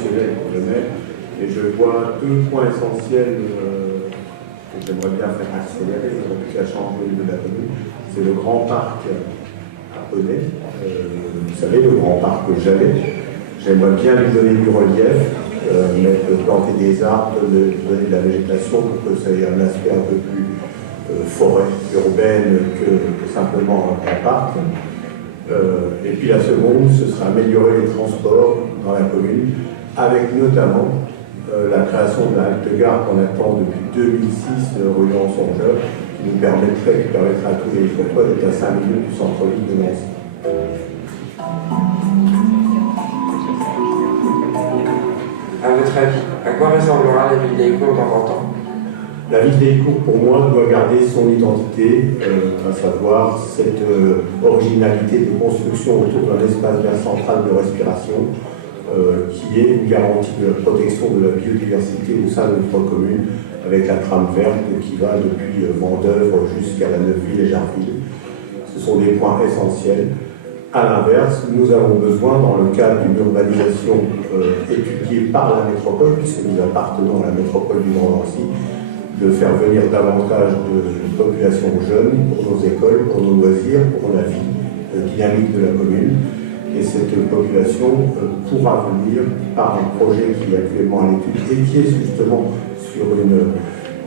professionnel pour le maire. Et je vois deux points essentiels que j'aimerais bien faire accélérer, qui a changé au niveau de la commune. C'est le grand parc à Poney. Vous savez, le grand parc que j'avais. J'aimerais bien lui donner du relief, planter des arbres, donner de la végétation pour que ça ait un aspect un peu plus forêt urbaine que simplement un parc. Et puis la seconde, ce sera améliorer les transports dans la commune, avec notamment la création de la halte-gare qu'on attend depuis 2006 rue Lyon-Songeur, qui nous permettra à tous les Francois d'être à 5 minutes du centre-ville de Nancy. À votre avis, à quoi ressemblera la ville d'Hécourt dans 20 ans? La ville d'Hécourt, pour moi, doit garder son identité, à savoir cette originalité de construction autour d'un espace vert central de respiration, qui est une garantie de la protection de la biodiversité au sein de notre commune, avec la trame verte qui va depuis Vendeuvre jusqu'à la Neuville et Jarville. Ce sont des points essentiels. À l'inverse, nous avons besoin, dans le cadre d'une urbanisation étudiée par la métropole, puisque nous appartenons à la métropole du Grand Nancy, de faire venir davantage de populations jeunes pour nos écoles, pour nos loisirs, pour la vie dynamique de la commune. Et cette population pourra venir par un projet qui est actuellement à l'étude et qui est justement sur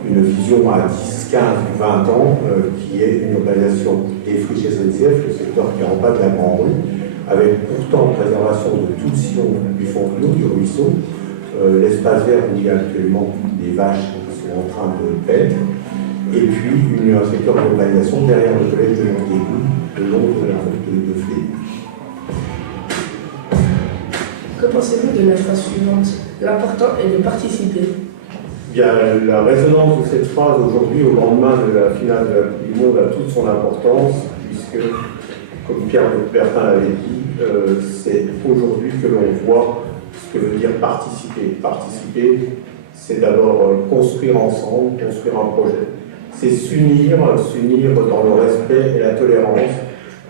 une vision à 10, 15, 20 ans, qui est une urbanisation des friches SNCF, le secteur qui est en bas de la Grande Rue, avec pourtant préservation de tout le sillon du fond de l'eau, du ruisseau, l'espace vert où il y a actuellement des vaches qui sont en train de paître, et puis un secteur d'urbanisation derrière le collège de Montaigu, le long de la route de Flé. Que pensez-vous de la phrase suivante? L'important est de participer. Bien, la résonance de cette phrase aujourd'hui, au lendemain de la finale de la Coupe du Monde, a toute son importance, puisque, comme Pierre de Coubertin l'avait dit, c'est aujourd'hui que l'on voit ce que veut dire participer. Participer, c'est d'abord construire ensemble, construire un projet. C'est s'unir dans le respect et la tolérance,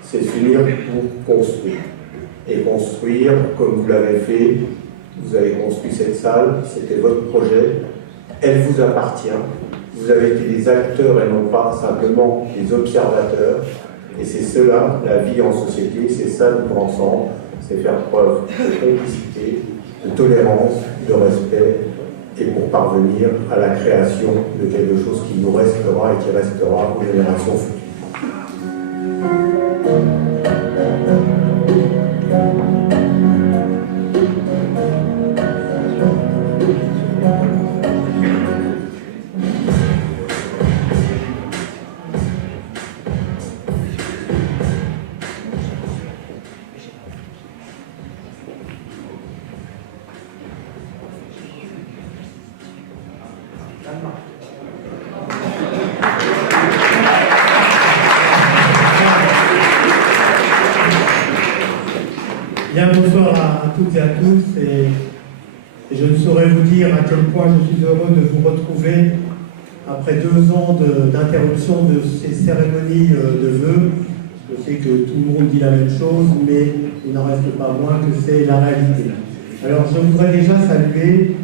c'est s'unir pour construire. Et construire, comme vous l'avez fait, vous avez construit cette salle, c'était votre projet, elle vous appartient, vous avez été des acteurs et non pas simplement des observateurs, et c'est cela, la vie en société, c'est ça vivre ensemble, c'est faire preuve de complicité, de tolérance, de respect, et pour parvenir à la création de quelque chose qui nous restera et qui restera aux générations futures. Bien, bonsoir à toutes et à tous, et je ne saurais vous dire à quel point je suis heureux de vous retrouver après 2 ans d'interruption de ces cérémonies de vœux. Je sais que tout le monde dit la même chose, mais il n'en reste pas moins que c'est la réalité. Alors je voudrais déjà saluer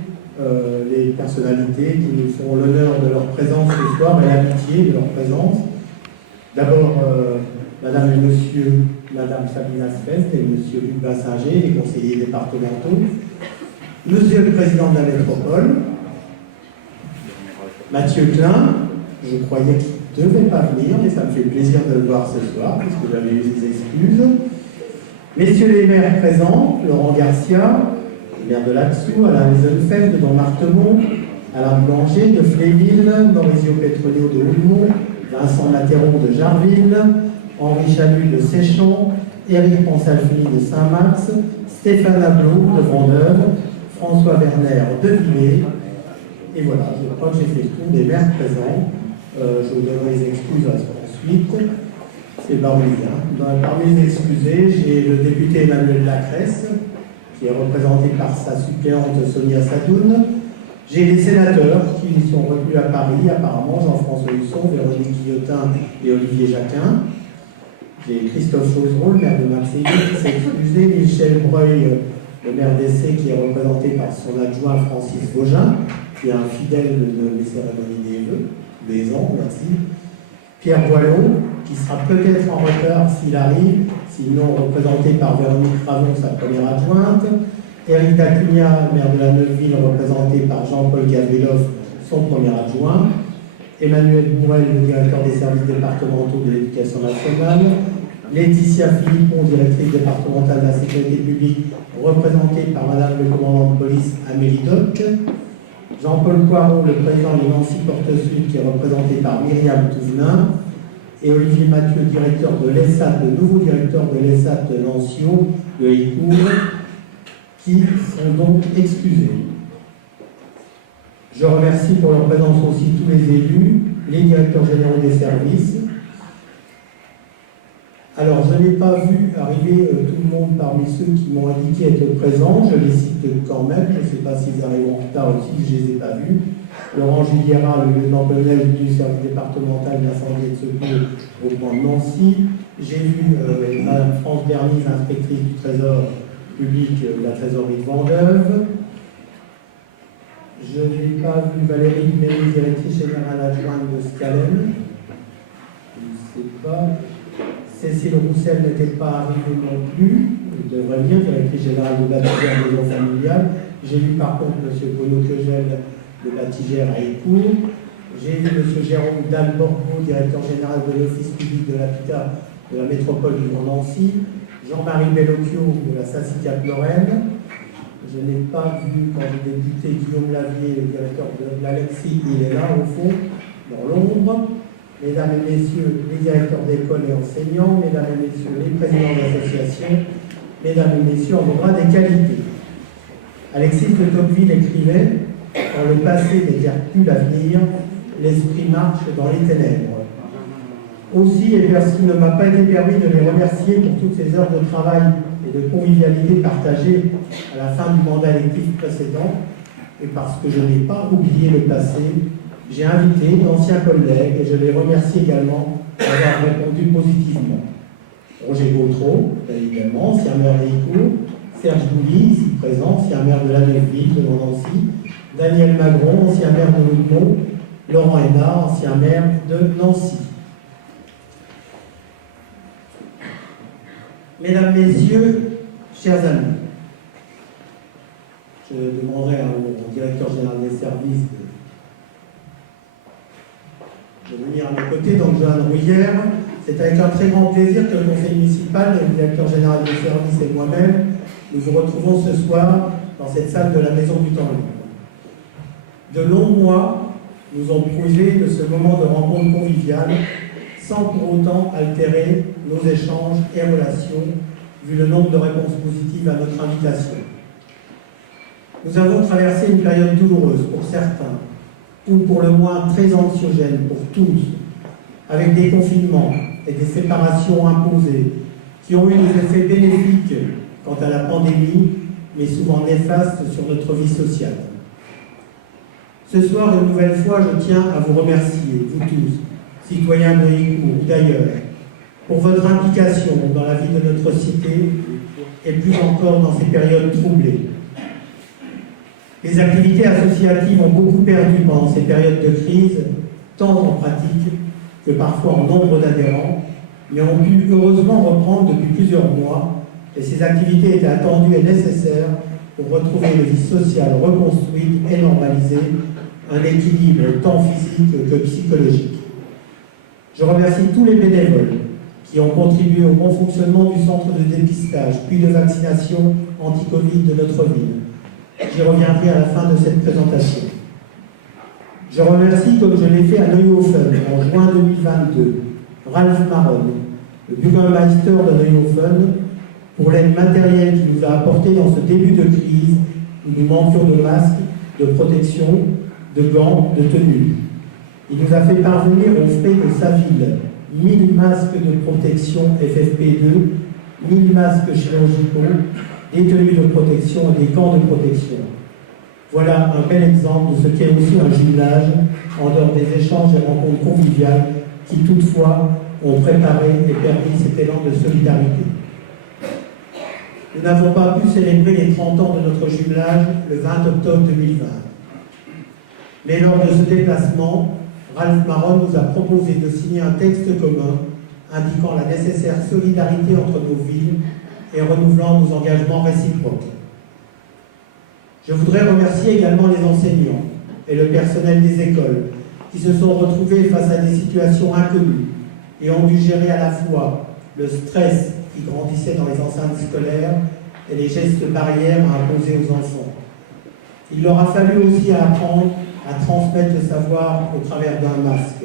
les personnalités qui nous font l'honneur de leur présence ce soir et l'amitié de leur présence. D'abord, Madame et Monsieur, Madame Sabina Svest et Monsieur Luc Bassinger, les conseillers départementaux, Monsieur le Président de la Métropole, Mathieu Klein, je croyais qu'il ne devait pas venir, mais ça me fait plaisir de le voir ce soir, puisque j'avais eu des excuses. Messieurs les maires présents, Laurent Garcia, le maire de Laxou, Alain Wiesenfeld de Dommartemont, Alain Blanger de Fléville, Maurizio Petrolio de Houlmont, Vincent Latéron de Jarville, Henri Chalut de Séchamps, Éric Ponsalfini de Saint-Max, Stéphane Ablot de Vendeuve, François Werner de Villers. Et voilà, je crois que j'ai fait le tour des maires présents. Je vous donnerai les excuses ensuite. C'est baroudien. Parmi les excusés, j'ai le député Emmanuel Lacresse, qui est représenté par sa suppléante Sonia Sadoun. J'ai les sénateurs qui sont revenus à Paris, apparemment, Jean-François Husson, Véronique Guillotin et Olivier Jacquin. J'ai Christophe Chauzereau, le maire de Marseille, qui s'est excusé, Michel Breuil le maire d'Essé qui est représenté par son adjoint Francis Vaugin, qui est un fidèle de les cérémonies des vœux, tous les ans, merci. Pierre Boileau, qui sera peut-être en retard s'il arrive, sinon représenté par Véronique Ravon, sa première adjointe. Éric Dacunia, maire de la Neuville, représenté par Jean-Paul Gavrilov, son premier adjoint. Emmanuel Bourrel, le directeur des services départementaux de l'éducation nationale. Laetitia Philippon, directrice départementale de la sécurité publique, représentée par Madame le commandant de police Amélie Doc. Jean-Paul Poirot, le président de Nancy Porte-Sud, qui est représenté par Myriam Touvenin. Et Olivier Mathieu, directeur de l'ESAT, le nouveau directeur de l'ESAT de Nancio, de Hécourt, qui sont donc excusés. Je remercie pour leur présence aussi tous les élus, les directeurs généraux des services. Alors, je n'ai pas vu arriver tout le monde parmi ceux qui m'ont indiqué être présents. Je les cite quand même. Je ne sais pas s'ils arrivent en retard aussi, je ne les ai pas vus. Laurent Juliera, le lieutenant-colonel du service départemental d'incendie et de secours au point de Nancy. J'ai vu Mme France Bernier, inspectrice du Trésor public de la trésorerie de Vendeuve. Je n'ai pas vu Valérie Méry, directrice générale adjointe de Scalem. Je ne sais pas. Cécile Roussel n'était pas arrivée non plus. Elle devrait venir, directrice générale de Batigère maison familiale. J'ai vu par contre M. Bruno Quegel de Batigère à Écourt. J'ai vu M. Jérôme Dalborgo, directeur général de l'Office public de l'habitat de la métropole du Grand Nancy. Jean-Marie Bellocchio de la Saint-Cycap-Lorraine. Je n'ai pas vu quand j'ai débuté Guillaume Lavier, le directeur de l'Alexis, il est là au fond, dans l'ombre. Mesdames et messieurs les directeurs d'école et enseignants, mesdames et messieurs les présidents d'associations, mesdames et messieurs en droit des qualités. Alexis de Tocqueville écrivait « Quand le passé n'éclaire plus l'avenir, l'esprit marche dans les ténèbres ». Aussi, et parce qu'il ne m'a pas été permis de les remercier pour toutes ces heures de travail et de convivialité partagées à la fin du mandat électif précédent, et parce que je n'ai pas oublié le passé, j'ai invité d'anciens collègues et je les remercie également d'avoir répondu positivement. Roger Gautreau, évidemment, ancien maire d'Écourt, Serge Bouly, ici présent, ancien maire de la Neuville, de Nancy, Daniel Magron, ancien maire de Loudemont, Laurent Hénard, ancien maire de Nancy. Mesdames, Messieurs, chers amis, je demanderai au directeur général des services de venir à mes côtés, donc Joanne Rouillère. C'est avec un très grand plaisir que le conseil municipal, le directeur général des services et moi-même, nous vous retrouvons ce soir dans cette salle de la Maison du Temps Libre. De longs mois nous ont privé de ce moment de rencontre conviviale, sans pour autant altérer nos échanges et relations, vu le nombre de réponses positives à notre invitation. Nous avons traversé une période douloureuse pour certains, ou pour le moins très anxiogène pour tous, avec des confinements et des séparations imposées, qui ont eu des effets bénéfiques quant à la pandémie, mais souvent néfastes sur notre vie sociale. Ce soir, une nouvelle fois, je tiens à vous remercier, vous tous, citoyens de Hécourt ou d'ailleurs, pour votre implication dans la vie de notre cité et plus encore dans ces périodes troublées. Les activités associatives ont beaucoup perdu pendant ces périodes de crise, tant en pratique que parfois en nombre d'adhérents, mais ont pu heureusement reprendre depuis plusieurs mois, et ces activités étaient attendues et nécessaires pour retrouver une vie sociale reconstruite et normalisée, un équilibre tant physique que psychologique. Je remercie tous les bénévoles qui ont contribué au bon fonctionnement du centre de dépistage puis de vaccination anti-Covid de notre ville. J'y reviendrai à la fin de cette présentation. Je remercie, comme je l'ai fait à Neuhofen en juin 2022, Ralph Maron, le Bürgermeister de Neuhofen, pour l'aide matérielle qu'il nous a apportée dans ce début de crise où nous manquions de masques, de protection, de gants, de tenues. Il nous a fait parvenir aux frais de sa ville 1000 masques de protection FFP2, 1000 masques chirurgicaux, des tenues de protection et des gants de protection. Voilà un bel exemple de ce qu'est aussi un jumelage en dehors des échanges et rencontres conviviales qui toutefois ont préparé et permis cet élan de solidarité. nous n'avons pas pu célébrer les 30 ans de notre jumelage le 20 octobre 2020. Mais lors de ce déplacement, Ralph Maron nous a proposé de signer un texte commun indiquant la nécessaire solidarité entre nos villes et renouvelant nos engagements réciproques. Je voudrais remercier également les enseignants et le personnel des écoles qui se sont retrouvés face à des situations inconnues et ont dû gérer à la fois le stress qui grandissait dans les enceintes scolaires et les gestes barrières à imposer aux enfants. Il leur a fallu aussi apprendre à transmettre le savoir au travers d'un masque.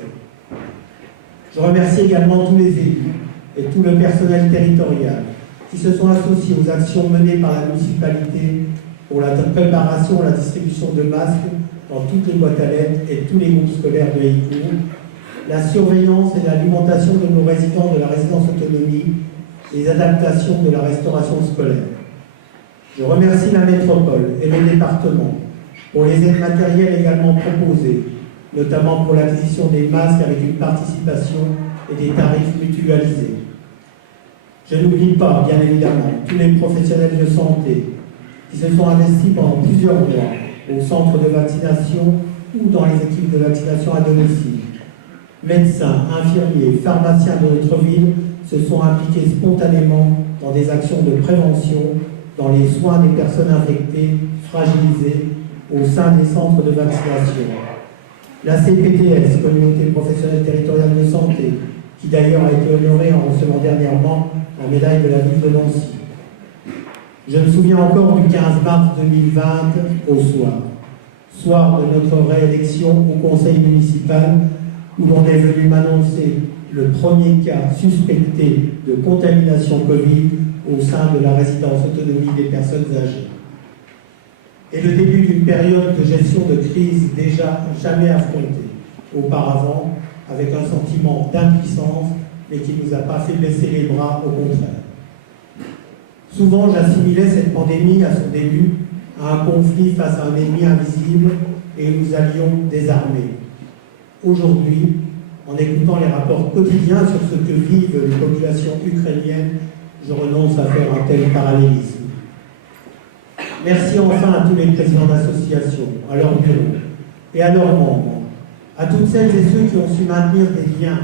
Je remercie également tous les élus et tout le personnel territorial qui se sont associés aux actions menées par la municipalité pour la préparation et la distribution de masques dans toutes les boîtes à lettres et tous les groupes scolaires de Hélicourt, la surveillance et l'alimentation de nos résidents de la résidence autonomie, les adaptations de la restauration scolaire. Je remercie la métropole et le département pour les aides matérielles également proposées, notamment pour l'acquisition des masques avec une participation et des tarifs mutualisés. Je n'oublie pas, bien évidemment, tous les professionnels de santé qui se sont investis pendant plusieurs mois au centre de vaccination ou dans les équipes de vaccination à domicile. Médecins, infirmiers, pharmaciens de notre ville se sont impliqués spontanément dans des actions de prévention, dans les soins des personnes infectées, fragilisées, au sein des centres de vaccination. La CPTS, Communauté professionnelle territoriale de santé, qui d'ailleurs a été honorée en recevant dernièrement la médaille de la ville de Nancy. Je me souviens encore du 15 mars 2020 au soir de notre réélection au conseil municipal, où l'on est venu m'annoncer le premier cas suspecté de contamination Covid au sein de la résidence autonomie des personnes âgées. Et le début d'une période de gestion de crise déjà jamais affrontée auparavant, avec un sentiment d'impuissance, mais qui ne nous a pas fait baisser les bras, au contraire. Souvent, j'assimilais cette pandémie à son début à un conflit face à un ennemi invisible et nous allions désarmés. Aujourd'hui, en écoutant les rapports quotidiens sur ce que vivent les populations ukrainiennes, je renonce à faire un tel parallélisme. Merci enfin à tous les présidents d'associations, à leurs bureaux et à leurs membres, à toutes celles et ceux qui ont su maintenir des liens,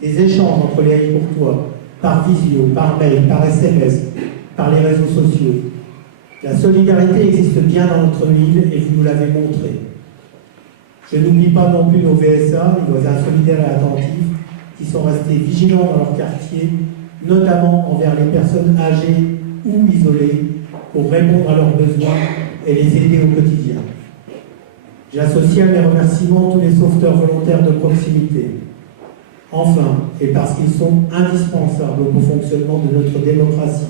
des échanges entre les Hélicourtois, par visio, par mail, par SMS, par les réseaux sociaux. La solidarité existe bien dans notre ville et vous nous l'avez montré. Je n'oublie pas non plus nos VSA, les voisins solidaires et attentifs, qui sont restés vigilants dans leur quartier, notamment envers les personnes âgées ou isolées, pour répondre à leurs besoins et les aider au quotidien. J'associe à mes remerciements tous les sauveteurs volontaires de proximité. Enfin, et parce qu'ils sont indispensables au bon fonctionnement de notre démocratie,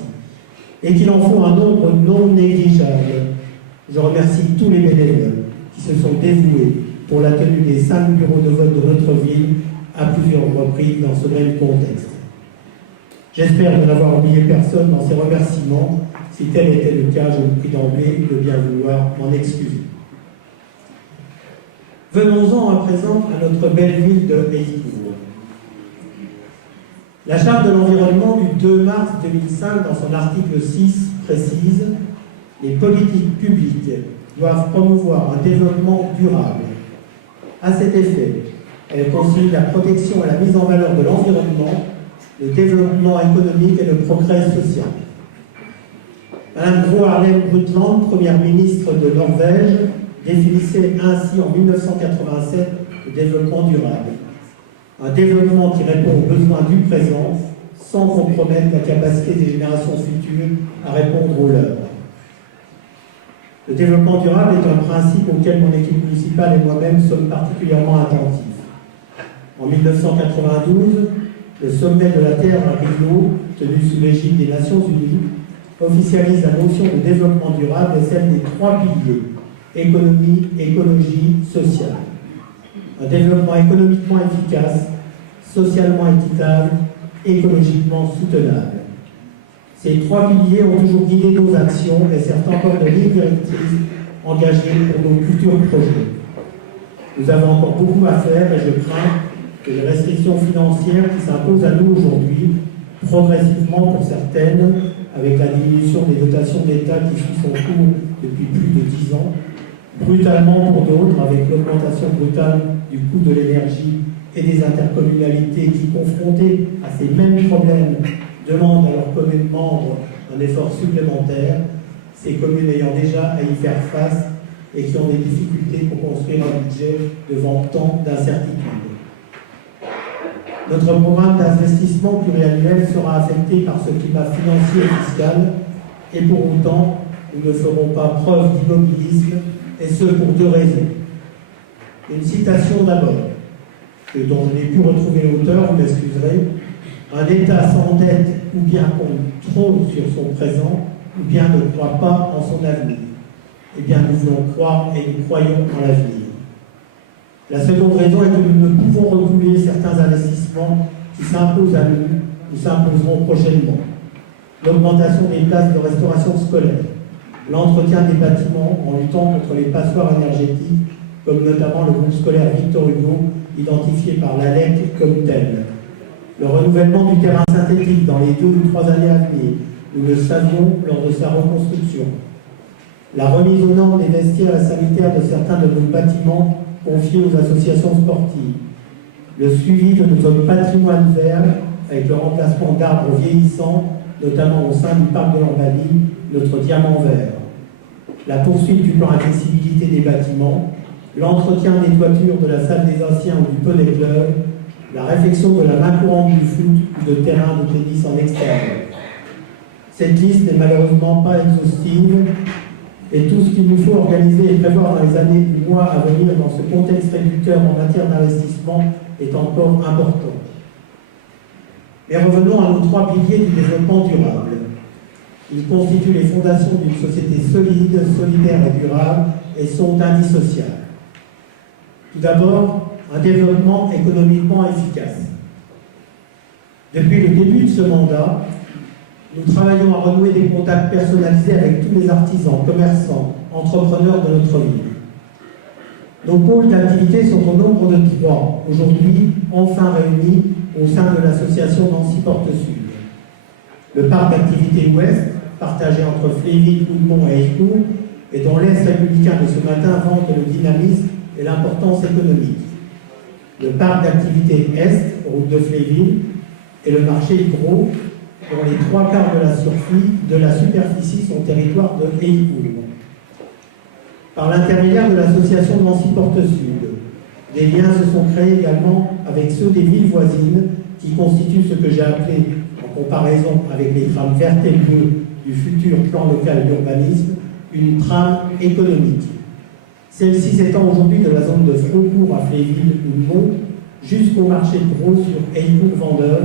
et qu'il en faut un nombre non négligeable, je remercie tous les bénévoles qui se sont dévoués pour la tenue des 5 bureaux de vote de notre ville à plusieurs reprises dans ce même contexte. J'espère ne n'avoir oublié personne dans ces remerciements. Si tel était le cas, je vous prie d'emblée de bien vouloir m'en excuser. Venons-en à présent à notre belle ville de Hélicourt. La Charte de l'environnement du 2 mars 2005, dans son article 6, précise « Les politiques publiques doivent promouvoir un développement durable. À cet effet, elle concilie la protection et la mise en valeur de l'environnement, le développement économique et le progrès social. » Madame Gro Harlem Brundtland, première ministre de Norvège, définissait ainsi en 1987 le développement durable. Un développement qui répond aux besoins du présent sans compromettre la capacité des générations futures à répondre aux leurs. Le développement durable est un principe auquel mon équipe municipale et moi-même sommes particulièrement attentifs. En 1992, le sommet de la Terre à Rio, tenu sous l'égide des Nations Unies, officialise la notion de développement durable et celle des 3 piliers, économie, écologie, social. Un développement économiquement efficace, socialement équitable, écologiquement soutenable. Ces 3 piliers ont toujours guidé nos actions et servent encore de ligne directrice engagée pour nos futurs projets. Nous avons encore beaucoup à faire et je crains que les restrictions financières qui s'imposent à nous aujourd'hui, progressivement pour certaines, avec la diminution des dotations d'État qui suit son cours depuis plus de 10 ans, brutalement pour d'autres, avec l'augmentation brutale du coût de l'énergie et des intercommunalités qui, confrontées à ces mêmes problèmes, demandent à leurs communes membres un effort supplémentaire, ces communes ayant déjà à y faire face et qui ont des difficultés pour construire un budget devant tant d'incertitudes. Notre programme d'investissement pluriannuel sera affecté par ce climat financier et fiscal, et pour autant, nous ne ferons pas preuve d'immobilisme, et ce pour 2 raisons. Une citation d'abord, dont je n'ai pu retrouver l'auteur, vous m'excuserez. Un État sans dette ou bien compte trop sur son présent, ou bien ne croit pas en son avenir. Eh bien, nous voulons croire et nous croyons en l'avenir. La seconde raison est que nous ne pouvons reculer certains investissements qui s'imposent à nous s'imposeront prochainement. L'augmentation des places de restauration scolaire, l'entretien des bâtiments en luttant contre les passoires énergétiques, comme notamment le groupe scolaire Victor Hugo, identifié par l'ALEC comme tel. Le renouvellement du terrain synthétique dans les 2 ou 3 années à venir, nous le savions lors de sa reconstruction. La remise aux normes des vestiaires sanitaires de certains de nos bâtiments confiés aux associations sportives. Le suivi de notre patrimoine vert avec le remplacement d'arbres vieillissants, notamment au sein du parc de l'Embanie, notre diamant vert. La poursuite du plan accessibilité des bâtiments, l'entretien des toitures de la salle des anciens ou du poney club, la réfection de la main courante du foot ou de terrain de tennis en extérieur. Cette liste n'est malheureusement pas exhaustive, et tout ce qu'il nous faut organiser et prévoir dans les années ou mois à venir dans ce contexte réducteur en matière d'investissement est encore important. Mais revenons à nos 3 piliers du développement durable. Ils constituent les fondations d'une société solide, solidaire et durable et sont indissociables. Tout d'abord, un développement économiquement efficace. Depuis le début de ce mandat, nous travaillons à renouer des contacts personnalisés avec tous les artisans, commerçants, entrepreneurs de notre ville. Nos pôles d'activité sont au nombre de 3, aujourd'hui enfin réunis au sein de l'association Nancy Porte Sud. Le parc d'activité ouest, partagé entre Fléville, Coudemont et Écourt, et dont l'Est républicain de ce matin vante le dynamisme et l'importance économique. Le parc d'activité Est, route de Fléville, et le marché Gros, dont les 3/4 de la superficie sont territoire de Écourt. Par l'intermédiaire de l'association Nancy Porte Sud, des liens se sont créés également avec ceux des villes voisines qui constituent ce que j'ai appelé, en comparaison avec les trames vertes et bleues du futur plan local d'urbanisme, une trame économique. Celle-ci s'étend aujourd'hui de la zone de Frocourt à Fléville ou Mont jusqu'au marché Gros sur Écourt-Vendeur,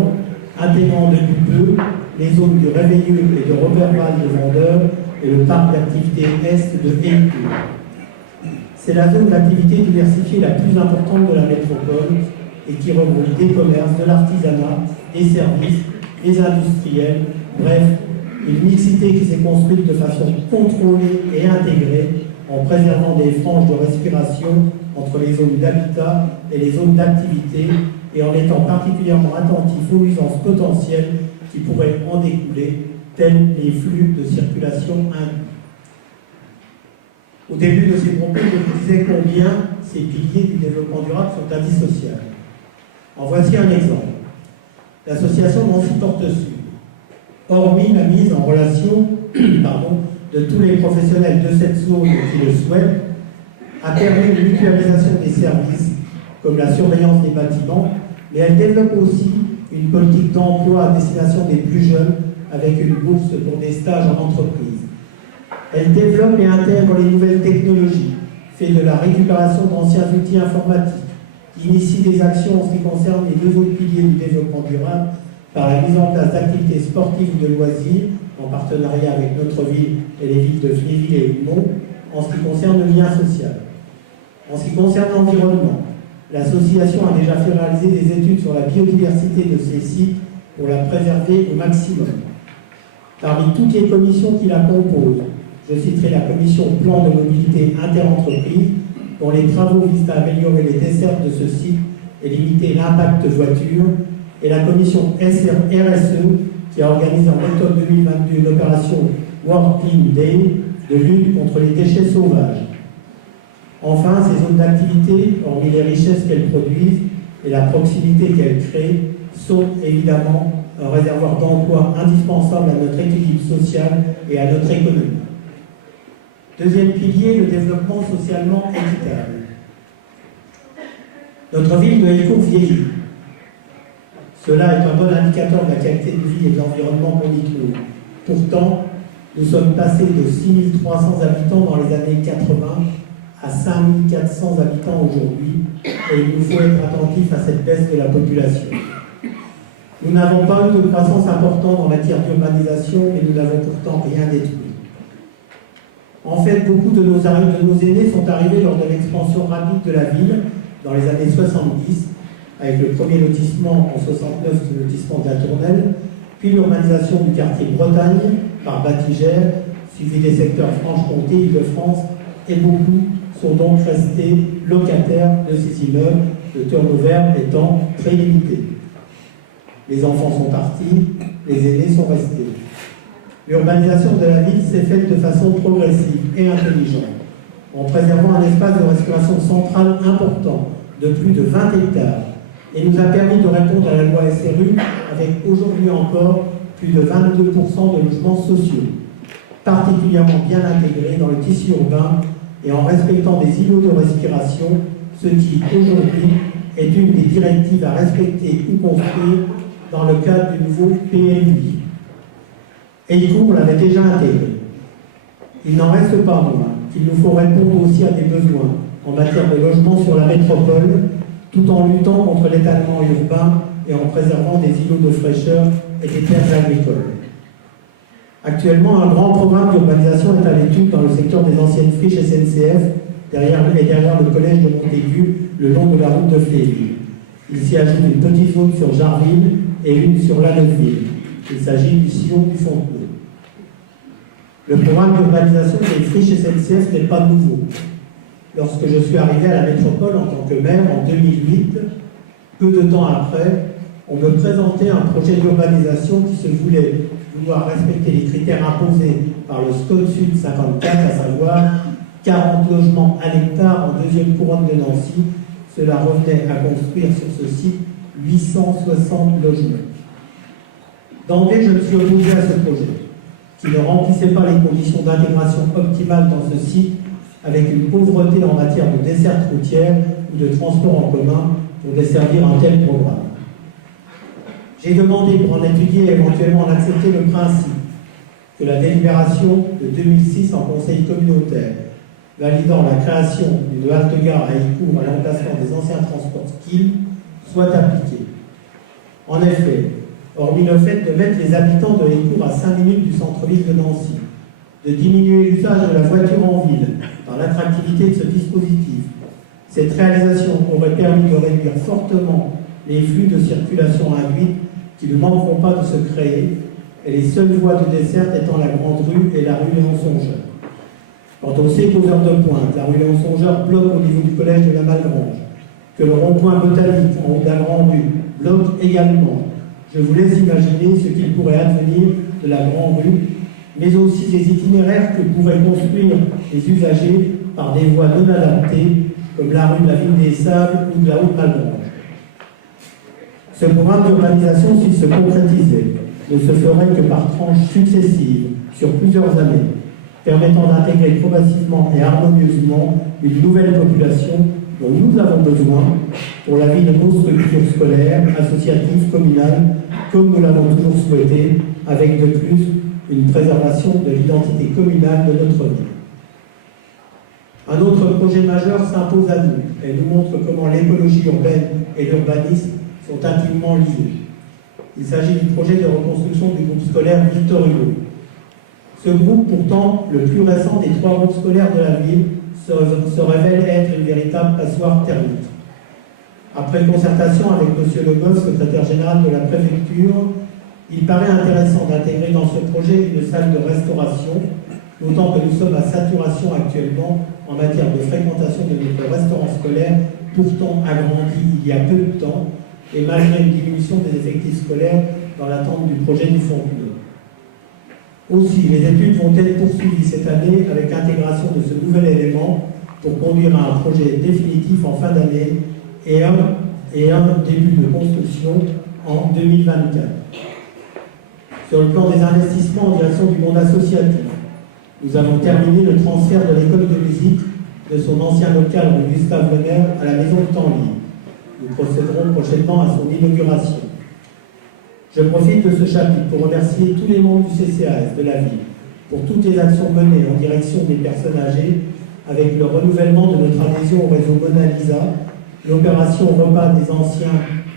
intégrant depuis peu les zones du Réveilleux et de Roberval de Vendeur et le parc d'activité Est de Écourt. C'est la zone d'activité diversifiée la plus importante de la métropole et qui regroupe des commerces, de l'artisanat, des services, des industriels, bref, une mixité qui s'est construite de façon contrôlée et intégrée en préservant des franges de respiration entre les zones d'habitat et les zones d'activité et en étant particulièrement attentif aux nuisances potentielles qui pourraient en découler, tels les flux de circulation induits. Au début de ces propos, je vous disais combien ces piliers du développement durable sont indissociables. En voici un exemple. L'association Nancy Porte Sud, hormis la mise en relation de tous les professionnels de cette zone qui le souhaitent, a permis une mutualisation des services, comme la surveillance des bâtiments, mais elle développe aussi une politique d'emploi à destination des plus jeunes avec une bourse pour des stages en entreprise. Elle développe et intègre les nouvelles technologies, fait de la récupération d'anciens outils informatiques, initie des actions en ce qui concerne les 2 autres piliers du développement durable par la mise en place d'activités sportives ou de loisirs en partenariat avec notre ville et les villes de Fléville et Houmont en ce qui concerne le lien social. En ce qui concerne l'environnement, l'association a déjà fait réaliser des études sur la biodiversité de ces sites pour la préserver au maximum. Parmi toutes les commissions qui la composent, je citerai la commission plan de mobilité interentreprise, dont les travaux visent à améliorer les dessertes de ce site et limiter l'impact voiture, et la commission RSE, qui a organisé en octobre 2022 une opération World Clean Day de lutte contre les déchets sauvages. Enfin, ces zones d'activité, hormis les richesses qu'elles produisent et la proximité qu'elles créent, sont évidemment un réservoir d'emploi indispensable à notre équilibre social et à notre économie. Deuxième pilier, le développement socialement équitable. Notre ville de Écourt vieillit. Cela est un bon indicateur de la qualité de vie et de l'environnement qu'on y trouve. Pourtant, nous sommes passés de 6300 habitants dans les années 80 à 5400 habitants aujourd'hui, et il nous faut être attentifs à cette baisse de la population. Nous n'avons pas eu de croissance importante en matière d'urbanisation, mais nous n'avons pourtant rien détruit. En fait, beaucoup de nos aînés sont arrivés lors de l'expansion rapide de la ville dans les années 70, avec le premier lotissement en 69, le lotissement de la Tournelle, puis l'urbanisation du quartier Bretagne par Batigère, suivi des secteurs Franche-Comté, Île-de-France, et beaucoup sont donc restés locataires de ces immeubles, le turnover étant très limité. Les enfants sont partis, les aînés sont restés. L'urbanisation de la ville s'est faite de façon progressive et intelligente, en préservant un espace de respiration centrale important de plus de 20 hectares, et nous a permis de répondre à la loi SRU avec aujourd'hui encore plus de 22% de logements sociaux, particulièrement bien intégrés dans le tissu urbain et en respectant des îlots de respiration, ce qui aujourd'hui est une des directives à respecter ou construire dans le cadre du nouveau PLUI. Écourt l'avait déjà intégré. Il n'en reste pas moins qu'il nous faut répondre aussi à des besoins en matière de logement sur la métropole, tout en luttant contre l'étalement urbain et en préservant des îlots de fraîcheur et des terres agricoles. Actuellement, un grand programme d'urbanisation est à l'étude dans le secteur des anciennes friches SNCF, derrière le collège de Montaigu, le long de la route de Fléville. Il s'y ajoute une petite zone sur Jarville et une sur la Neuville. Il s'agit du sillon du Fontenay. Le programme d'urbanisation des friches SNCF n'est pas nouveau. Lorsque je suis arrivé à la métropole en tant que maire en 2008, peu de temps après, on me présentait un projet d'urbanisation qui se voulait vouloir respecter les critères imposés par le SCOT Sud 54, à savoir 40 logements à l'hectare en deuxième couronne de Nancy. Cela revenait à construire sur ce site 860 logements. D'emblée, je me suis opposé à ce projet, qui ne remplissait pas les conditions d'intégration optimale dans ce site, avec une pauvreté en matière de desserte routière ou de transport en commun pour desservir un tel programme. J'ai demandé pour en étudier et éventuellement en accepter le principe que la délibération de 2006 en conseil communautaire, validant la création d'une halte-gare à Écourt à l'emplacement des anciens transports Skill, soit appliquée. En effet, hormis le fait de mettre les habitants de Écourt à 5 minutes du centre-ville de Nancy, de diminuer l'usage de la voiture en ville par l'attractivité de ce dispositif, cette réalisation aurait permis de réduire fortement les flux de circulation induits qui ne manqueront pas de se créer, et les seules voies de desserte étant la Grande Rue et la rue Léon Songeur. Quant aux sécauseurs de pointe, la rue Léon Songeur bloque au niveau du collège de la Malgrange, que le rond-point botanique en haut de la Grande Rue bloque également. Je vous laisse imaginer ce qu'il pourrait advenir de la Grande Rue, mais aussi des itinéraires que pourraient construire les usagers par des voies non adaptées, comme la rue de la Ville des Sables ou de la Haute-Malgrange. Ce programme d'urbanisation, s'il se concrétisait, ne se ferait que par tranches successives, sur plusieurs années, permettant d'intégrer progressivement et harmonieusement une nouvelle population dont nous avons besoin pour la vie de nos structures scolaires, associatives, communales, comme nous l'avons toujours souhaité, avec de plus une préservation de l'identité communale de notre ville. Un autre projet majeur s'impose à nous et nous montre comment l'écologie urbaine et l'urbanisme sont intimement liés. Il s'agit du projet de reconstruction du groupe scolaire Victor Hugo. Ce groupe, pourtant le plus récent des 3 groupes scolaires de la ville, se révèle être une véritable passoire thermique. Après concertation avec M. Le Goff, secrétaire général de la préfecture, il paraît intéressant d'intégrer dans ce projet une salle de restauration, d'autant que nous sommes à saturation actuellement en matière de fréquentation de notre restaurant scolaire, pourtant agrandi il y a peu de temps, et malgré une diminution des effectifs scolaires dans l'attente du projet du Fontenay. Aussi, les études vont être poursuivies cette année avec l'intégration de ce nouvel élément pour conduire à un projet définitif en fin d'année et un début de construction en 2024. Sur le plan des investissements en direction du monde associatif, nous avons terminé le transfert de l'école de musique de son ancien local rue Gustave Venner à la maison de Tanly. Nous procéderons prochainement à son inauguration. Je profite de ce chapitre pour remercier tous les membres du CCAS de la ville pour toutes les actions menées en direction des personnes âgées avec le renouvellement de notre adhésion au réseau Mona Lisa, l'opération repas des anciens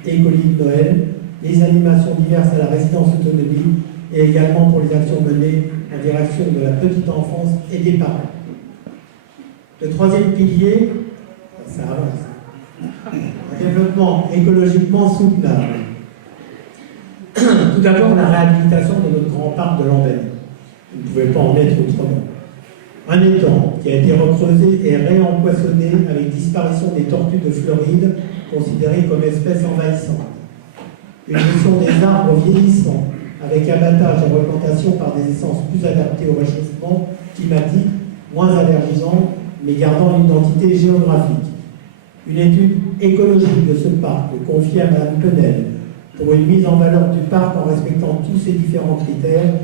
et colis de Noël, les animations diverses à la résidence autonomie et également pour les actions menées en direction de la petite enfance et des parents. Le troisième pilier, ça avance, un développement écologiquement soutenable. Tout d'abord, la réhabilitation de notre grand parc de Lambert. Vous ne pouvez pas en être autrement. Un étang qui a été recreusé et réempoissonné avec disparition des tortues de Floride, considérées comme espèces envahissantes. Une gestion des arbres vieillissants, avec abattage et replantation par des essences plus adaptées au réchauffement climatique, moins allergisantes, mais gardant une identité géographique. Une étude écologique de ce parc confiée à Mme Penel pour une mise en valeur du parc en respectant tous ces différents critères,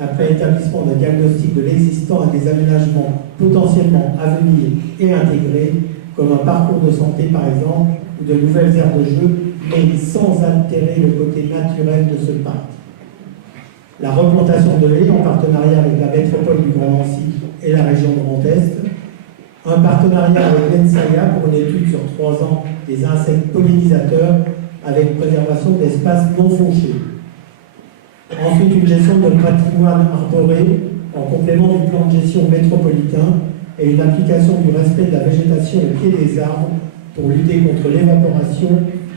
après établissement d'un diagnostic de l'existant et des aménagements potentiellement à venir et intégrés, comme un parcours de santé par exemple, ou de nouvelles aires de jeu, mais sans altérer le côté naturel de ce parc. La replantation de haies en partenariat avec la métropole du Grand Nancy et la région Grand Est, un partenariat avec l'ENSAIA pour une étude sur 3 ans des insectes pollinisateurs avec préservation d'espaces non fauchés. Ensuite, une gestion de patrimoine arboré en complément du plan de gestion métropolitain et une application du respect de la végétation au pied des arbres pour lutter contre l'évaporation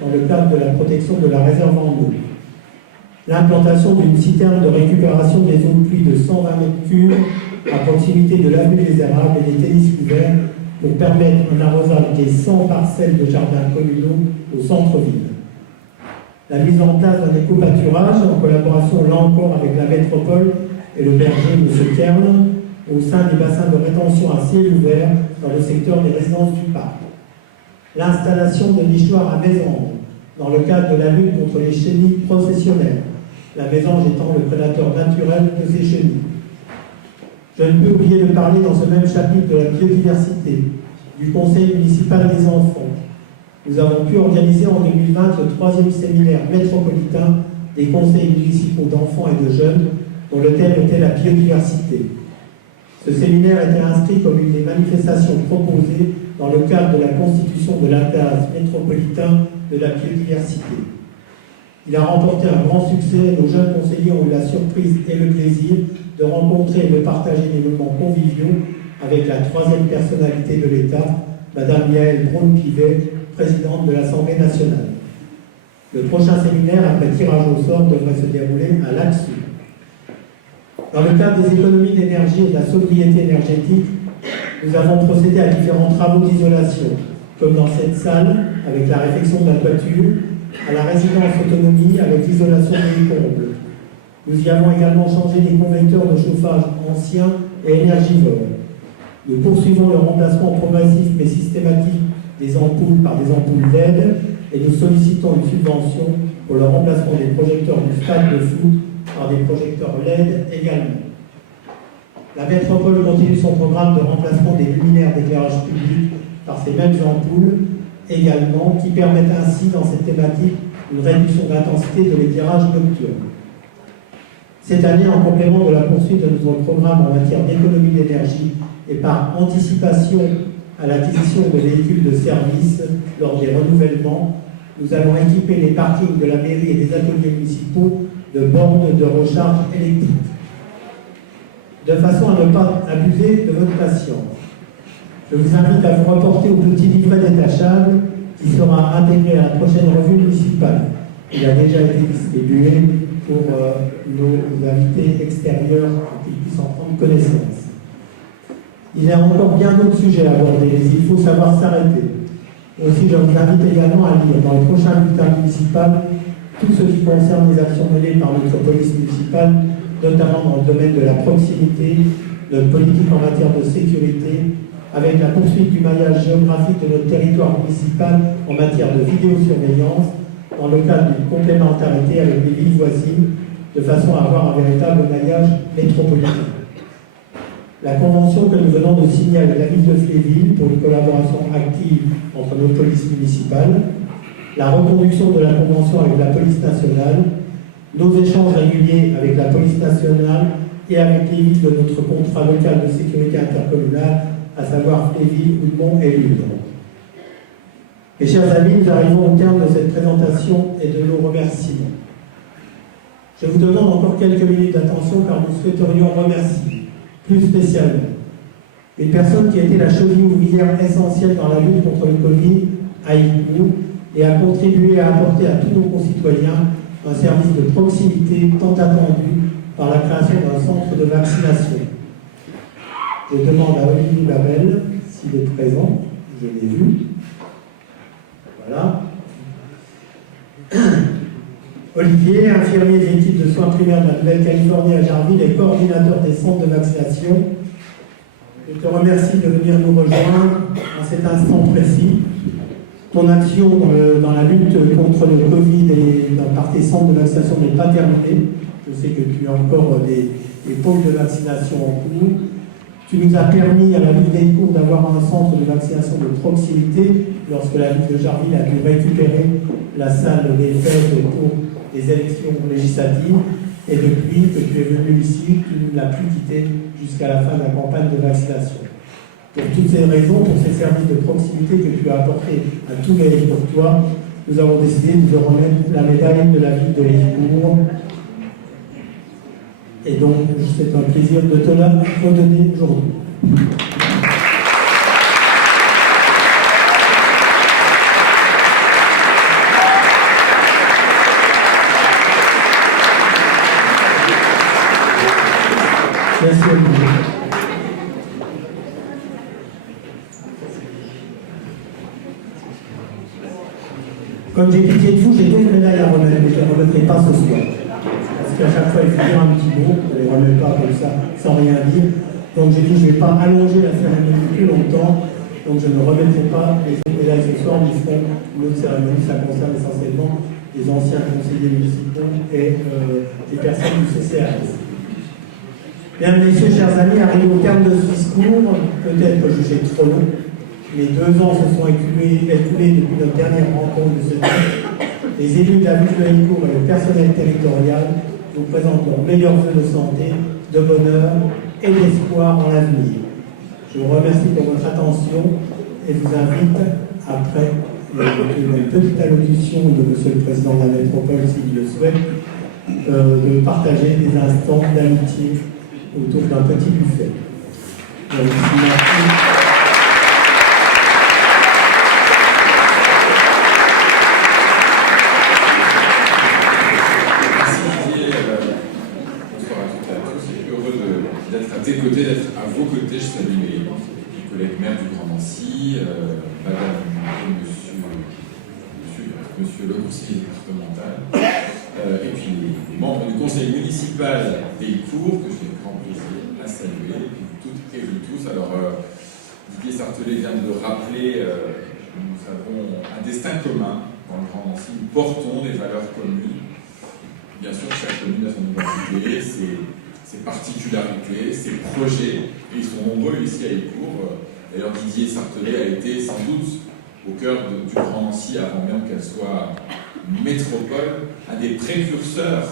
dans le cadre de la protection de la réserve en eau. L'implantation d'une citerne de récupération des eaux de pluie de 120 m3 à proximité de l'avenue des Érables et des tennis couverts pour permettre un arrosage des 100 parcelles de jardins communaux au centre-ville. La mise en place d'un éco-pâturage en collaboration là encore avec la métropole et le berger M. Kern au sein des bassins de rétention à ciel ouvert dans le secteur des résidences du parc. L'installation de nichoirs à mésanges dans le cadre de la lutte contre les chenilles professionnelles, la mésange étant le prédateur naturel de ces chenilles. Je ne peux oublier de parler dans ce même chapitre de la biodiversité, du Conseil municipal des enfants. Nous avons pu organiser en 2020 le 3e séminaire métropolitain des conseils municipaux d'enfants et de jeunes, dont le thème était la biodiversité. Ce séminaire était inscrit comme une des manifestations proposées dans le cadre de la constitution de l'Atlas métropolitain de la biodiversité. Il a remporté un grand succès et nos jeunes conseillers ont eu la surprise et le plaisir de rencontrer et de partager des moments conviviaux avec la 3e personnalité de l'État, Mme Yaël Braun-Pivet, présidente de l'Assemblée nationale. Le prochain séminaire, après tirage au sort, devrait se dérouler à Laxou. Dans le cadre des économies d'énergie et de la sobriété énergétique, nous avons procédé à différents travaux d'isolation, comme dans cette salle, avec la réfection de la toiture, à la résidence autonomie, avec l'isolation des combles. Nous y avons également changé les convecteurs de chauffage anciens et énergivores. Nous poursuivons le remplacement progressif mais systématique des ampoules par des ampoules LED et nous sollicitons une subvention pour le remplacement des projecteurs du stade de foot par des projecteurs LED également. La métropole continue son programme de remplacement des luminaires d'éclairage public par ces mêmes ampoules également, qui permettent ainsi, dans cette thématique, une réduction d'intensité de l'éclairage nocturne. Cette année, en complément de la poursuite de notre programme en matière d'économie d'énergie et par anticipation à l'acquisition de véhicules de service lors des renouvellements, nous allons équiper les parkings de la mairie et des ateliers municipaux de bornes de recharge électrique. De façon à ne pas abuser de votre patience, je vous invite à vous reporter au petit livret détachable qui sera intégré à la prochaine revue municipale. Il a déjà été distribué pour nos invités extérieurs pour qu'ils puissent en prendre connaissance. Il y a encore bien d'autres sujets à aborder, mais il faut savoir s'arrêter. Aussi, je vous invite également à lire dans le prochain bulletin municipal tout ce qui concerne les actions menées par notre police municipale, notamment dans le domaine de la proximité, notre politique en matière de sécurité, avec la poursuite du maillage géographique de notre territoire municipal en matière de vidéosurveillance, dans le cadre d'une complémentarité avec les villes voisines, de façon à avoir un véritable maillage métropolitain. La convention que nous venons de signer avec la ville de Fléville pour une collaboration active entre nos polices municipales, la reconduction de la convention avec la police nationale, nos échanges réguliers avec la police nationale et avec les villes de notre contrat local de sécurité intercommunale, à savoir Fléville, Houdemont et Lure. Mes chers amis, nous arrivons au terme de cette présentation et de nos remerciements. Je vous demande encore quelques minutes d'attention car nous souhaiterions remercier, plus spécialement, une personne qui a été la cheville ouvrière essentielle dans la lutte contre le Covid à Écourt et a contribué à apporter à tous nos concitoyens un service de proximité tant attendu par la création d'un centre de vaccination. Je demande à Olivier Babel s'il est présent, je l'ai vu. Voilà. Olivier, infirmier des équipes de soins primaires de la Nouvelle-Californie à Jarville et coordinateur des centres de vaccination. Je te remercie de venir nous rejoindre en cet instant précis. Ton action dans la lutte contre le Covid et par tes centres de vaccination n'est pas terminée. Je sais que tu as encore des pôles de vaccination en cours. Tu nous as permis à la ville d'Écourt d'avoir un centre de vaccination de proximité lorsque la ville de Jarville a dû récupérer la salle des fêtes pour les élections législatives. Et depuis que tu es venu ici, tu ne l'as plus quitté jusqu'à la fin de la campagne de vaccination. Pour toutes ces raisons, pour ces services de proximité que tu as apportés à tous les Écourtois, nous avons décidé de vous remettre la médaille de la ville de Écourt. Et donc, c'est un plaisir de te la redonner aujourd'hui. Merci à vous. Comme j'ai pitié de vous, j'ai d'autres médailles à remettre, mais je ne les remettrai pas ce soir. Parce qu'à chaque fois, il faut dire un petit mot, on ne les remet pas comme ça, sans rien dire. Donc j'ai dit, je ne vais pas allonger la cérémonie plus longtemps, donc je ne remettrai pas les autres médailles ce soir, nous ferons une autre cérémonie, ça concerne essentiellement les anciens conseillers municipaux et les personnes du CCAS. Mesdames, Messieurs, chers amis, arrivé au terme de ce discours, peut-être jugé trop long, les 2 ans se sont écoulés depuis notre dernière rencontre de ce type. Les élus de la ville de Écourt et le personnel territorial vous présentent leurs meilleurs vœux de santé, de bonheur et d'espoir en l'avenir. Je vous remercie pour votre attention et vous invite, après une petite allocution de Monsieur le Président de la Métropole, s'il le souhaite, de partager des instants d'amitié autour d'un petit buffet. Merci. D'être à vos côtés, je salue les collègues maires du Grand Nancy, madame et monsieur le conseiller départemental, et puis les membres du conseil municipal d'Écourt, que j'ai grand plaisir à saluer, et puis toutes et vous tous. Alors, Didier Sartelet vient de le rappeler, nous avons un destin commun dans le Grand Nancy, nous portons des valeurs communes. Bien sûr, chaque commune a son identité, ses particularités, ses projets, et ils sont nombreux ici à Écourt. D'ailleurs, Didier Sartelet a été sans doute au cœur du Grand Nancy, avant même qu'elle soit métropole, un des précurseurs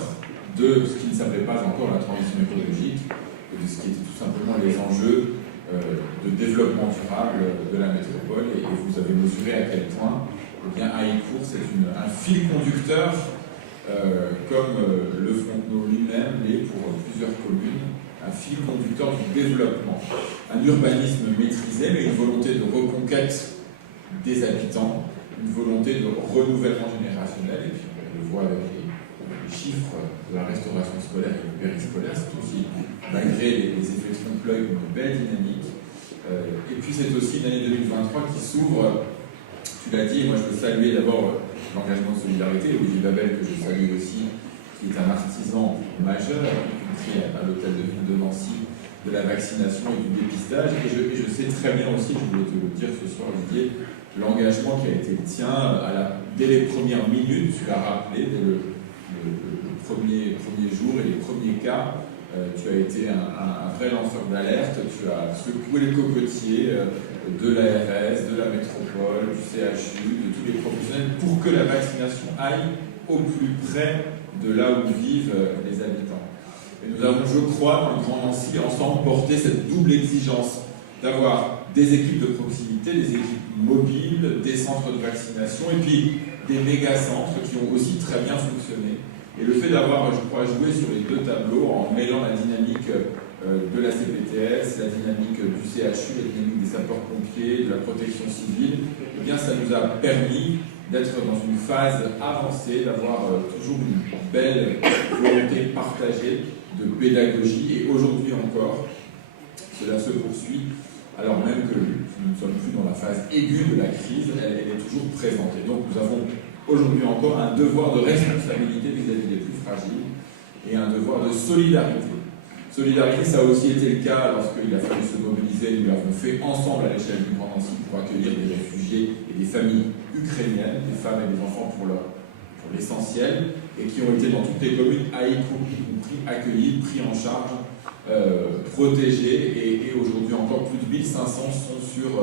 de ce qui ne s'appelait pas encore la transition écologique, et de ce qui était tout simplement les enjeux de développement durable de la métropole. Et vous avez mesuré à quel point, eh bien, à Écourt, c'est un fil conducteur comme le Fontenot lui-même l'est pour plusieurs communes, un fil conducteur du développement, un urbanisme maîtrisé, mais une volonté de reconquête des habitants, une volonté de renouvellement générationnel, et puis on le voit avec les chiffres de la restauration scolaire et du périscolaire, c'est aussi, malgré les effets trompe-l'œil, une belle dynamique. Et puis c'est aussi une année 2023 qui s'ouvre Tu l'as dit, moi je veux saluer d'abord l'engagement de solidarité, Olivier Babel, que je salue aussi, qui est un artisan majeur, qui est à l'hôtel de ville de Nancy, de la vaccination et du dépistage. Et je sais très bien aussi, je voulais te le dire ce soir, Olivier, l'engagement qui a été le tien dès les premières minutes, tu l'as rappelé, dès le premier jour et les premiers cas. Tu as été un vrai lanceur d'alerte, tu as secoué les cocotiers de l'ARS, de la métropole, du CHU, de tous les professionnels pour que la vaccination aille au plus près de là où vivent les habitants. Et nous avons, je crois, dans le Grand Nancy, ensemble porté cette double exigence d'avoir des équipes de proximité, des équipes mobiles, des centres de vaccination et puis des méga-centres qui ont aussi très bien fonctionné. Et le fait d'avoir, je crois, joué sur les deux tableaux en mêlant la dynamique de la CPTS, la dynamique du CHU, la dynamique des sapeurs-pompiers, de la protection civile, eh bien ça nous a permis d'être dans une phase avancée, d'avoir toujours une belle volonté partagée de pédagogie. Et aujourd'hui encore, cela se poursuit, alors même que nous ne sommes plus dans la phase aiguë de la crise, elle est toujours présente. Et donc nous avons aujourd'hui encore un devoir de responsabilité vis-à-vis des plus fragiles et un devoir de solidarité. Solidarité, ça a aussi été le cas lorsqu'il a fallu se mobiliser. Nous l'avons fait ensemble à l'échelle du Grand Nancy pour accueillir des réfugiés et des familles ukrainiennes, des femmes et des enfants pour l'essentiel, et qui ont été dans toutes les communes, y compris accueillis, pris en charge, protégés, et aujourd'hui encore plus de 1500 sont sur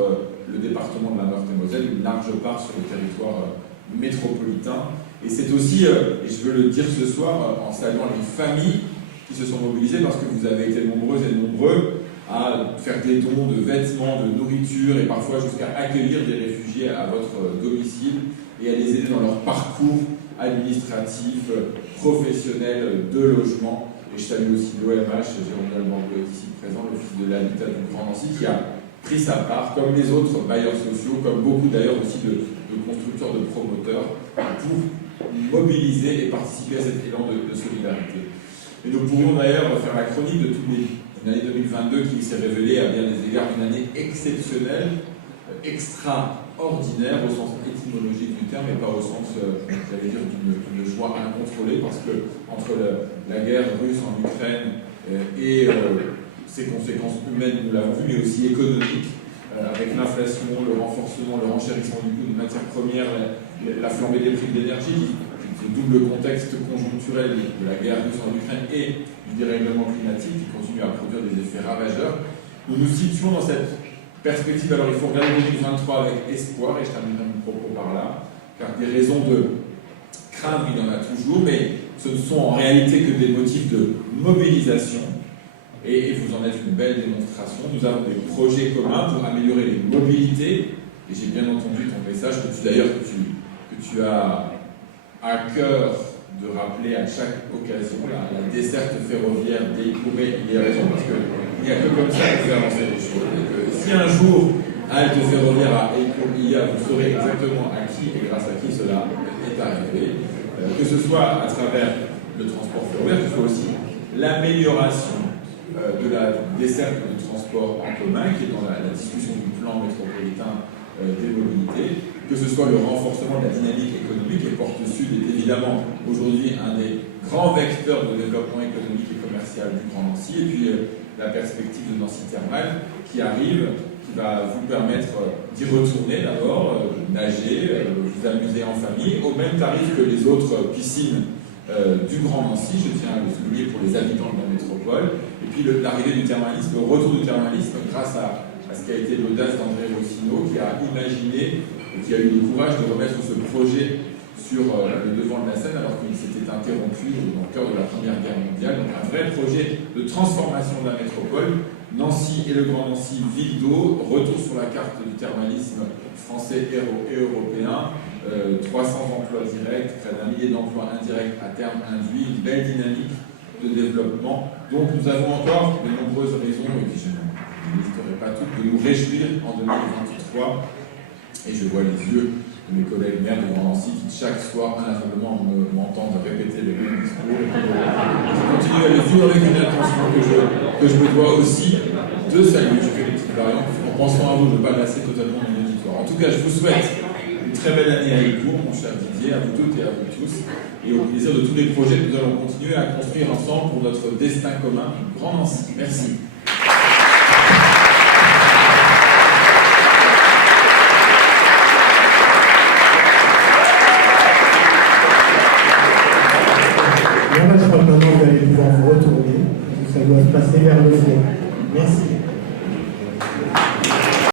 le département de la Meurthe-et-Moselle, une large part sur le territoire métropolitain. Et c'est aussi, et je veux le dire ce soir, en saluant les familles qui se sont mobilisées, parce que vous avez été nombreuses et nombreux à faire des dons de vêtements, de nourriture, et parfois jusqu'à accueillir des réfugiés à votre domicile et à les aider dans leur parcours administratif, professionnel, de logement. Et je salue aussi l'OMH, Jérôme Dalbango est ici présent, le fils de l'habitat du Grand Nancy, qui a pris sa part, comme les autres bailleurs sociaux, comme beaucoup d'ailleurs aussi de constructeurs, de promoteurs, pour mobiliser et participer à cet élan de solidarité. Et nous pourrions d'ailleurs faire la chronique de une année 2022 qui s'est révélée à bien des égards une année exceptionnelle, extraordinaire au sens étymologique du terme, et pas au sens, j'allais dire, d'une joie incontrôlée, parce que entre la guerre russe en Ukraine et ses conséquences humaines, nous l'avons vu, mais aussi économiques, avec l'inflation, le renforcement, le renchérissement du coût des matières premières, la flambée des prix de l'énergie, ce double contexte conjoncturel de la guerre russe en Ukraine et du dérèglement climatique qui continue à produire des effets ravageurs, nous nous situons dans cette perspective. Alors il faut regarder 2023 avec espoir, et je terminerai mon propos par là, car des raisons de craindre, il y en a toujours, mais ce ne sont en réalité que des motifs de mobilisation. Et vous en êtes une belle démonstration. Nous avons des projets communs pour améliorer les mobilités. Et j'ai bien entendu ton message que tu as à cœur de rappeler à chaque occasion la desserte ferroviaire d'Écoumé. Il y a raison, parce qu'il n'y a que comme ça qu'on fait avancer les choses. Et que si un jour, halte ferroviaire à Écoumé, vous saurez exactement à qui et grâce à qui cela est arrivé. Que ce soit à travers le transport ferroviaire, que ce soit aussi l'amélioration de la desserte de transport en commun, qui est dans la discussion du plan métropolitain des mobilités, que ce soit le renforcement de la dynamique économique, et Porte Sud est évidemment aujourd'hui un des grands vecteurs de développement économique et commercial du Grand Nancy, et puis la perspective de Nancy Thermal qui arrive, qui va vous permettre d'y retourner d'abord, nager, vous amuser en famille, au même tarif que les autres piscines du Grand Nancy, je tiens à le souligner pour les habitants de la métropole, et puis l'arrivée du thermalisme, le retour du thermalisme grâce à ce qui a été l'audace d'André Rossino, qui a imaginé et qui a eu le courage de remettre ce projet sur le devant de la scène alors qu'il s'était interrompu dans le cœur de la Première Guerre mondiale. Donc un vrai projet de transformation de la métropole. Nancy et le Grand Nancy, ville d'eau, retour sur la carte du thermalisme français et européen, 300 emplois directs, près d'1 millier d'emplois indirects à terme induits, une belle dynamique de développement. Donc nous avons encore de nombreuses raisons, et puis je ne listerai pas toutes, de nous réjouir en 2023. Et je vois les yeux de mes collègues maires de Grand Nancy qui chaque soir inlassablement m'entendent répéter les mêmes discours. Et je continue à les suivre avec une attention que je me dois aussi de saluer. Je fais des petites variantes en pensant à vous, je ne veux pas lasser totalement mon auditoire. En tout cas, je vous souhaite très belle année à Écourt, mon cher Didier, à vous toutes et à vous tous, et au plaisir de tous les projets que nous allons continuer à construire ensemble pour notre destin commun. Grand Nancy. Merci. Bien, je crois que maintenant vous allez pouvoir vous retourner. Ça doit se passer vers le fond. Merci.